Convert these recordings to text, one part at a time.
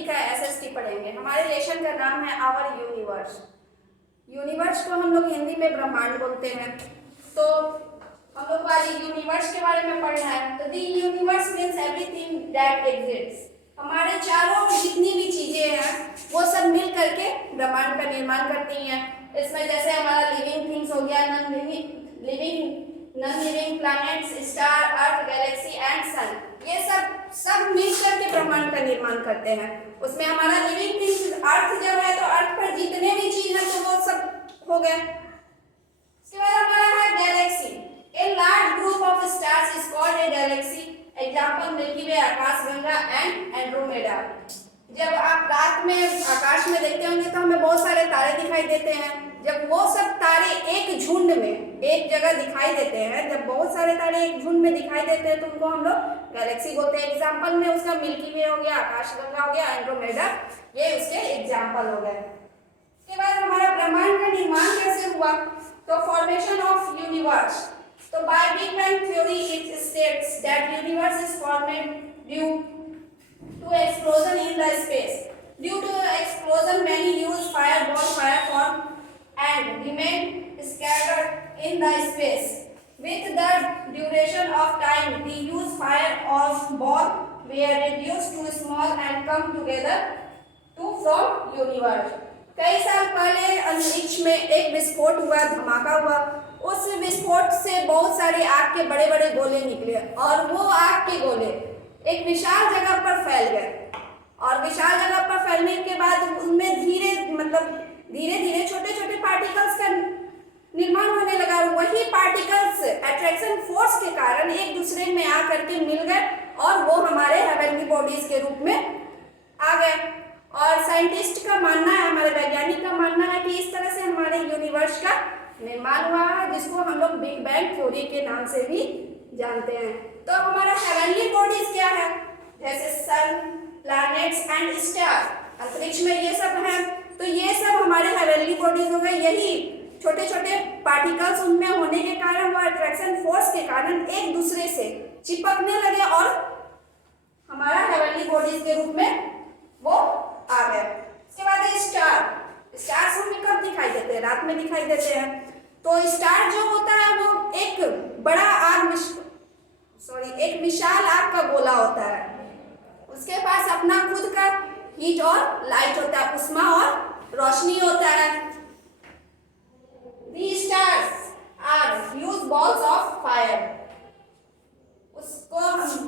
ठीक है, एसएसटी पढ़ेंगे। हमारे लेशन का नाम है आवर यूनिवर्स। यूनिवर्स को हम लोग हिंदी में ब्रह्मांड बोलते हैं। तो हम लोग को आज यूनिवर्स के बारे में पढ़ना है। तो the universe means everything that exists. हमारे चारों जितनी भी चीजें हैं वो सब मिल करके ब्रह्मांड का निर्माण करती हैं। इसमें जैसे हमारा लिविंग थिंग्स हो गया, non living planets, star, earth, galaxy and sun, ये सब मिलकर के ब्रह्मांड का निर्माण करते हैं। उसमें हमारा लिविंग थिंग्स अर्थ जब है तो अर्थ पर जितने भी चीज है तो वो सब हो गए। इसके बाद हमारा है galaxy. A large group of stars is called a galaxy. Example Milky Way, आकाशगंगा एंड एंड्रोमेडा। जब आप रात में आकाश में देखते होंगे तो हमें बहुत सारे तारे दिखाई देते हैं। जब वो सब तारे एक झुंड में एक जगह दिखाई देते हैं, जब बहुत सारे तारे एक झुंड में दिखाई देते हैं तो उनको हम लोग गैलेक्सी बोलते हैं। एग्जांपल में उसका मिल्की वे हो गया, आकाशगंगा हो गया, एंड्रोमेडा, ये उसके एग्जांपल हो गए। इसके बाद हमारा ब्रह्मांड का निर्माण कैसे हुआ? तो फॉर्मेशन ऑफ यूनिवर्स। तो by big bang theory it states that universe is formed due to explosion in the space. Due to the explosion, many huge fire formed and remained scattered in the space. With the duration of time, the huge fireball were reduced to small and come together to form universe. कई साल पहले अंतरिक्ष में एक विस्फोट हुआ, धमाका हुआ। उस विस्फोट से बहुत सारे आग के बड़े बड़े गोले निकले और वो आग के गोले एक विशाल जगह पर फैल गए और विशाल जगह पर फैलने के बाद उनमें धीरे धीरे छोटे छोटे पार्टिकल्स का निर्माण होने लगा। वही पार्टिकल्स अट्रैक्शन फोर्स के कारण एक दूसरे में आकर के मिल गए और वो हमारे हेवनली बॉडीज के रूप में आ गए। और साइंटिस्ट का मानना है, हमारे वैज्ञानिक का मानना है कि इस तरह से हमारे यूनिवर्स का निर्माण हुआ है, जिसको हम लोग बिग बैंग थ्योरी के नाम से भी जानते हैं। तो हमारा हेवनली बॉडीज क्या है? जैसे सन, प्लैनेट्स एंड स्टार, अंतरिक्ष में ये सब है। तो ये सब हमारे हेवनली बॉडीज हो गए। यही छोटे छोटे पार्टिकल्स उनमें होने के कारण, वो अट्रैक्शन फोर्स के कारण एक दूसरे से चिपकने लगे और हमारा हेवनली बॉडीज के रूप में वो आ गए। इसके बाद है स्टार। स्टार्स हमें कब दिखाई देते हैं? रात में दिखाई देते हैं। तो स्टार जो होता है वो एक बड़ा एक विशाल आग का गोला होता है। उसके पास अपना खुद का हीट और लाइट होता है, उष्मा और रोशनी होता है। These stars are huge balls of fire. उसको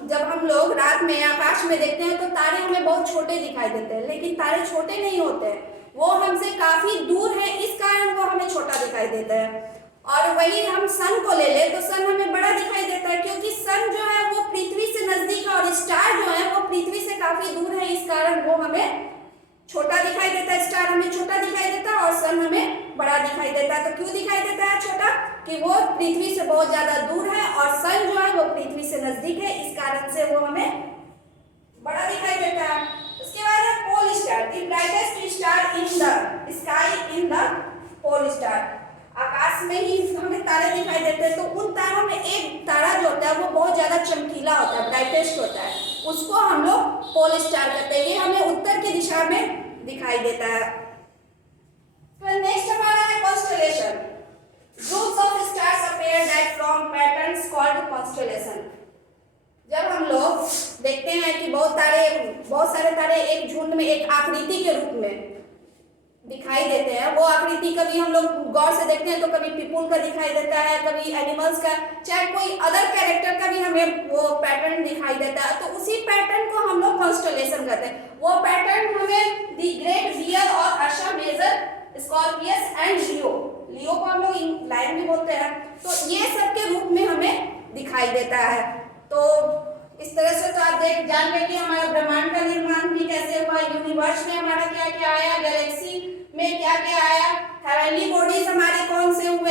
जब हम लोग रात में आकाश में देखते हैं तो तारे हमें बहुत छोटे दिखाई देते हैं, लेकिन तारे छोटे नहीं होते हैं, वो हमसे काफी दूर है, इस कारण वो हमें छोटा दिखाई देता है। और वही हम सन को ले ले तो सन हमें बड़ा दिखाई देता है, क्योंकि सन जो है वो पृथ्वी से नजदीक है और स्टार जो है वो पृथ्वी से काफी दूर है, इस कारण वो हमें छोटा दिखाई देता है। स्टार हमें छोटा दिखाई देता है और सन हमें बड़ा दिखाई देता है। तो क्यों दिखाई देता है छोटा? कि वो पृथ्वी से बहुत ज्यादा दूर है और सन जो है वो पृथ्वी से नजदीक है, इस कारण से वो हमें बड़ा दिखाई देता है। उसके बाद है pole star. The brightest star in the sky in the pole star. आकाश में ही हमें तारे दिखाई देते हैं, तो उन तारों में एक तारा जो होता है वो बहुत ज्यादा चमकीला होता है, ब्राइटेस्ट होता है, उसको हम लोग पोल स्टार कहते हैं। ये हमें उत्तर की दिशा में दिखाई देता है। तो नेक्स्ट हमारा है constellation. Groups of stars appear that form patterns called constellation. जब हम लोग देखते हैं कि बहुत सारे तारे एक झुंड में एक आकृति के रूप में दिखाई देते हैं, वो आकृति कभी हम लोग गौर से देखते हैं तो कभी पीपुल का दिखाई देता है, कभी एनिमल्स का, चाहे कोई अदर कैरेक्टर का भी हमें वो पैटर्न दिखाई देता है, तो उसी पैटर्न को हम लोग कॉन्स्टेलेशन कहते हैं। वो पैटर्न हमें द ग्रेट बियर और अर्शा मेजर, स्कॉर्पियस एंड लियो को हम लोग लाइन भी बोलते हैं, तो ये सब के रूप में हमें दिखाई देता है। तो इस तरह से तो आप जान गए कि हमारा ब्रह्मांड का निर्माण भी कैसे हुआ, यूनिवर्स में हमारा क्या क्या आया, गैलेक्सी में क्या क्या आया, हेवनली बॉडीज हमारे कौन से हुए।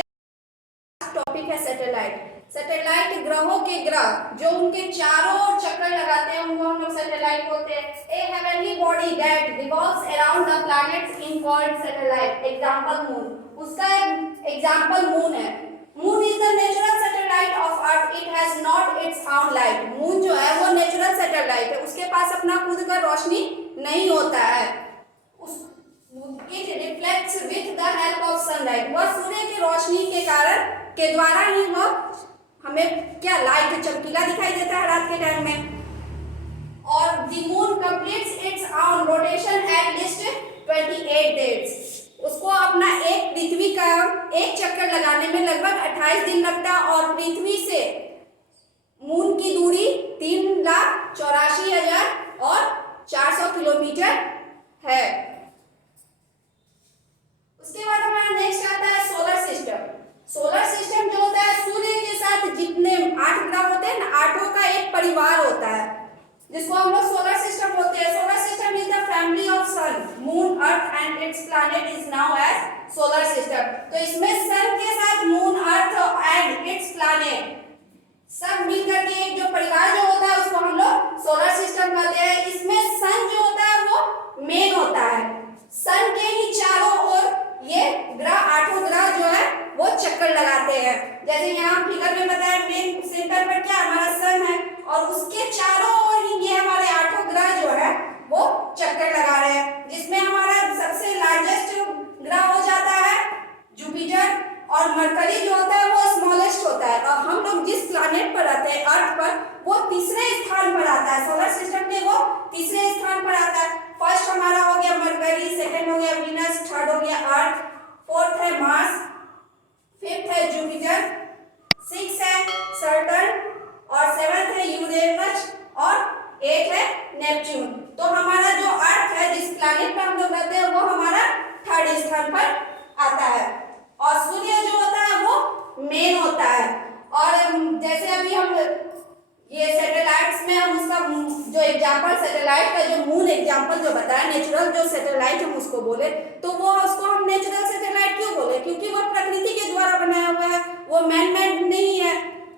टॉपिक है सैटेलाइट। सैटेलाइट ग्रहों के ग्रह जो उनके चारों ओर चक्कर लगाते हैं उनको हम लोग सैटेलाइट बोलते हैं। ए heavenly body that revolves around the planets in called satellite. Example moon, उसका एग्जांपल मून है। Moon is the natural satellite of earth, it has not its own light. Moon जो है वो नेचुरल सैटेलाइट है, उसके पास अपना खुद का रोशनी नहीं होता द्वारा ही वो हमें क्या लाइट चमकीला दिखाई देता है रात के टाइम में। और the moon completes it's on rotation at least 28 days. उसको अपना एक पृथ्वी का एक चक्कर लगाने में लगभग 28 दिन लगता है और पृथ्वी से मून की दूरी 3,84,400 किलोमीटर है। उसके बाद हमारा नेक्स्ट आता है सोलर सिस्टम। सोलर सिस्टम जो होता है सूर्य के साथ जितने 8 ग्रह होते हैं ना, 8 का एक परिवार होता है जिसको हम लोग सोलर सिस्टम बोलते हैं। Solar system is the family of sun, moon, earth and its planet is now as solar system. तो इसमें सन के साथ moon, earth and its planet सब मिलकर के एक जो परिवार जो होता है उसको हम लोग सोलर सिस्टम कहते हैं। इसमें सन जो होता है वो मेन होता है। सन के ही चारों ओर ये ग्रह 8 ग्रह जो है वो चक्कर लगाते हैं। जैसे यहाँ फिगर में बताया, मेन सेंटर पर क्या हमारा सन है और उसके चारों ओर ही ये हमारे 8 ग्रह जो है वो चक्कर लगा रहे हैं, जिसमें हमारा सबसे लार्जेस्ट ग्रह हो जाता है जुपिटर और मरकरी जो होता है वो स्मॉलेस्ट होता है। और हम लोग जिस प्लैनेट पर रहते हैं अर्थ पर, वो तीसरे स्थान पर आता है। सोलर सिस्टम के वो तीसरे स्थान पर आता है। फर्स्ट हमारा हो गया मरकरी, सेकंड हो गया वीनस, थर्ड हो गया अर्थ, फोर्थ है मार्स, फिफ्थ है जुपिटर, सिक्स है सैटर्न और सेवंथ है यूरेनस और 8 है नेपच्यून। तो हमारा जो अर्थ है जिस प्लैनेट पर हम लोग रहते हैं वो हमारा थर्ड स्थान पर आता है। और सूर्य जो होता है वो मेन होता है। और जैसे अभी हम ये सैटेलाइट्स में हम उसका जो एग्जांपल सैटेलाइट का जो मून एग्जांपल जो बताया, नेचुरल जो सैटेलाइट हम उसको बोले, तो वो उसको हम नेचुरल सैटेलाइट क्यों बोले? क्योंकि वो प्रकृति के द्वारा बनाया हुआ है, वो मैन मेड नहीं है।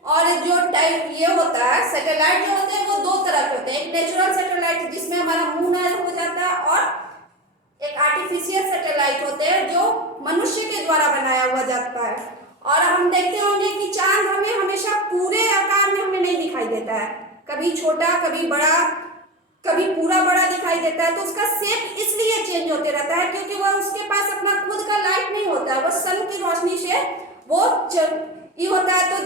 और जो टाइप ये होता है सैटेलाइट जो होते हैं वो 2 तरह के होते हैं। एक नेचुरल सैटेलाइट जिसमें हमारा मून हो जाता है और एक आर्टिफिशियल सैटेलाइट होते हैं जो मनुष्य के द्वारा बनाया हुआ जाता है। और हम देखते होंगे कि चांद हमें हमेशा पूरे आकार में हमें नहीं दिखाई देता है, कभी छोटा, कभी बड़ा, कभी पूरा बड़ा दिखाई देता है। तो उसका शेप इसलिए चेंज होते रहता है क्योंकि वह उसके पास अपना खुद का लाइट नहीं होता है, वो सन की रोशनी से वो ये होता है। तो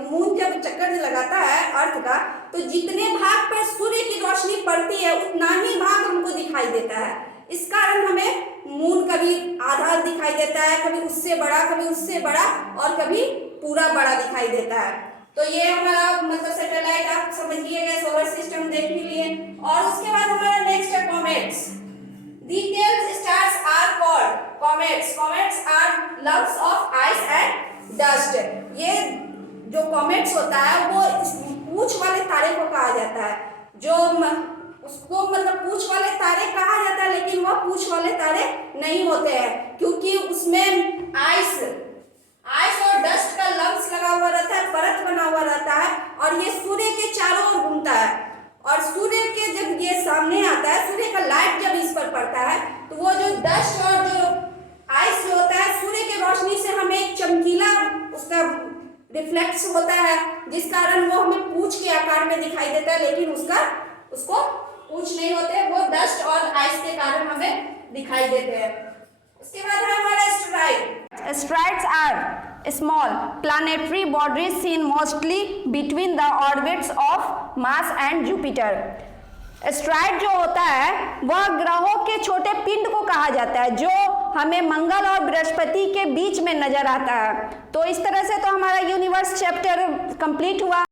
मून जब चक्कर लगाता है अर्थ का, तो जितने भाग पर सूर्य की रोशनी पड़ती है उतना ही भाग हमको दिखाई देता है। इस कारण हमें मून कभी आधा दिखाई देता है, कभी उससे बड़ा, कभी उससे बड़ा और कभी पूरा बड़ा दिखाई देता है। तो ये हमारा मतलब सैटेलाइट आप समझ लिए, सोलर सिस्टम देख लिए। और उसके बाद हमारा नेक्स्ट है comets. Detailed stars are called comets. Comets are lumps of ice and dust. ये जो कॉमेट्स होता है वो पूंछ वाले तारे को कहा जाता है। जो उसको मतलब पूंछ वाले तारे कहा जाता है, लेकिन वह पूंछ वाले तारे नहीं होते हैं क्योंकि उसमें आइस और डस्ट का लम्स लगा हुआ रहता है, परत बना हुआ रहता है और ये सूर्य के चारों ओर घूमता है। और सूर्य के जब ये सामने आता है, सूर्य का लाइट जब इस पर पड़ता है, तो वो जो डस्ट और जो आइस जो होता है सूर्य की रोशनी से हमें एक चमकीला उसका रिफ्लेक्स होता है, जिस कारण वो हमें पूंछ के आकार में दिखाई देता है, लेकिन उसको पूंछ नहीं होते, वो डस्ट और आइस के कारण हमें दिखाई देते हैं। उसके बाद है हमारा asteroid. Asteroids are small planetary bodies seen mostly between the orbits of Mars and Jupiter. Asteroid जो होता है वह ग्रहों के छोटे पिंड को कहा जाता है जो हमें मंगल और बृहस्पति के बीच में नजर आता है। तो इस तरह से तो हमारा यूनिवर्स चैप्टर कंप्लीट हुआ।